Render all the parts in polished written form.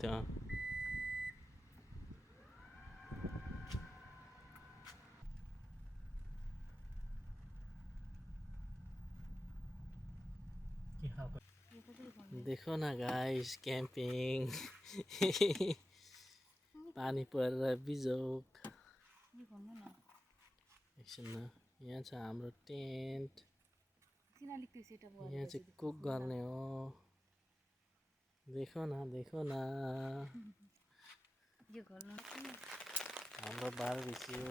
त्यहाँ देखो ना गाइस कैंपिंग पानी परेर बिजोक एकछिन न यहाँ छ हाम्रो टेन्ट यहाँ चाहिँ कुक गर्ने हो देखो न हाम्रो बारबिक्यू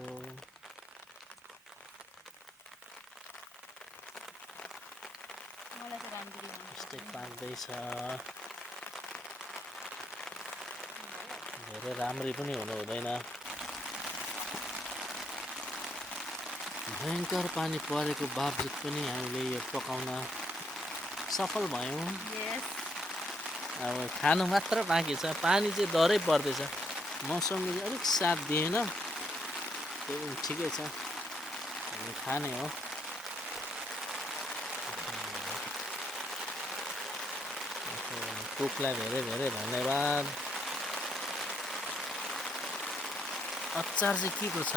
स्टेक पाक्दैछ धेरै राम्ररी पनि हुनु हुँदैन भयङ्कर पानी परेको बावजुद पनि हामीले यो पकाउन सफल भयौँ अब खानु मात्र बाँकी छ पानी चाहिँ डरै पर्दैछ मौसमले चाहिँ अलिक साथ दिएन त्यो पनि ठिकै छ हामी खाने हो कुकलाई धेरै धेरै धन्यवाद अचार चाहिँ के को छ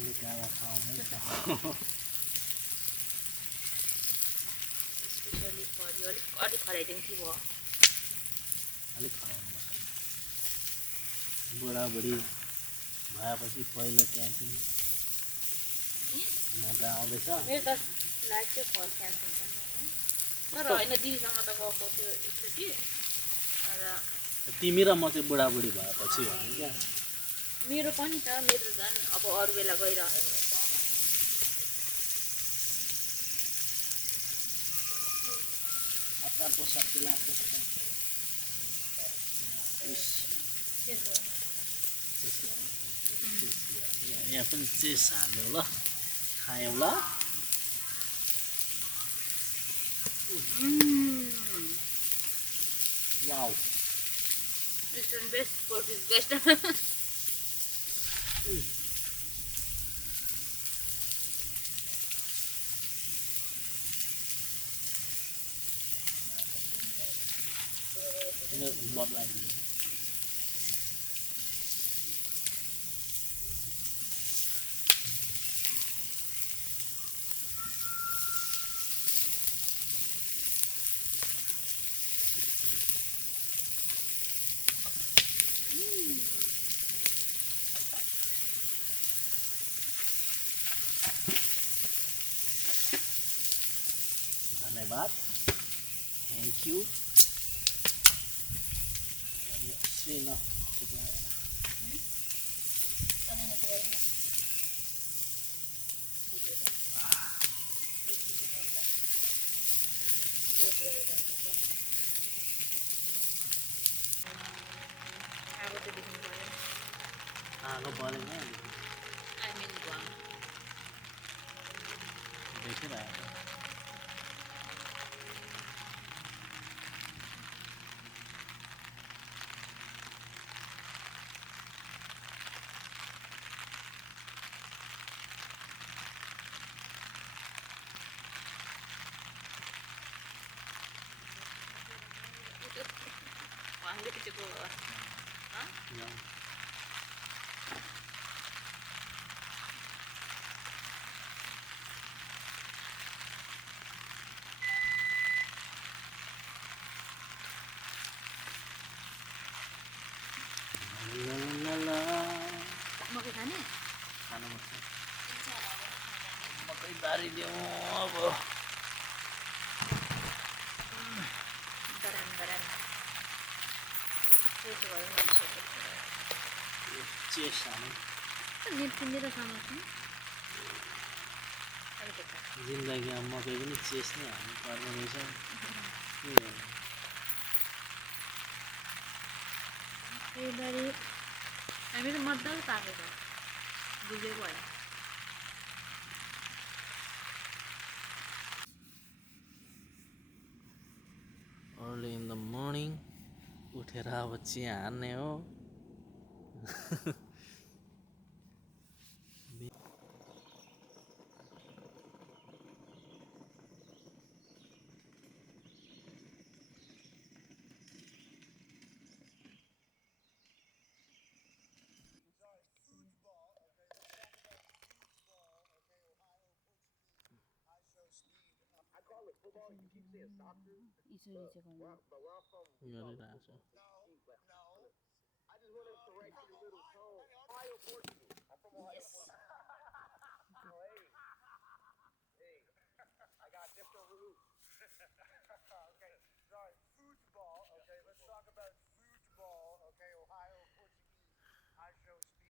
निकाला खाऊ स्पेशली फर यु अलिक खराइदिउँ कि भयो अलिक खराउनु पर्छ बुढाबुढी भएपछि पहिलो क्याम्पिङ मजा आउँदैछ मेरो त लाइफ चाहिँ फर्स्ट क्याम्पिङ पनि हो तर होइन दिदीसँग त गएको थियो एकचोटि तर तिमी र म चाहिँ बुढाबुढी भएपछि भने क्या मेरो पनि त मेरो झन् अब अरू बेला गइरहेको भए अब अचारको सब्जी लाग्छ यहाँ पनि चेस हाल्यो ल खायौँ ल wow Eastern best, pork is best. bọt lại धन्यवाद thank you Sino? Lo boleh nggak? I mean one. Bikin aja. Wangi itu juga. Hah? Ya. Mau ke sana? Sana masuk. Pakai dari dia mau apa? Baran. Itu orang yang Cheers sana. Ini sama sih. जिन्दगीमा मकै पनि chess नै हाल्नु पर्ने रहेछ यसरी हामीले मजाले पाकेको डुबेको होइन अर्ली इन द मर्निङ उठेर अब चिया हान्ने हो गरिरहेको छु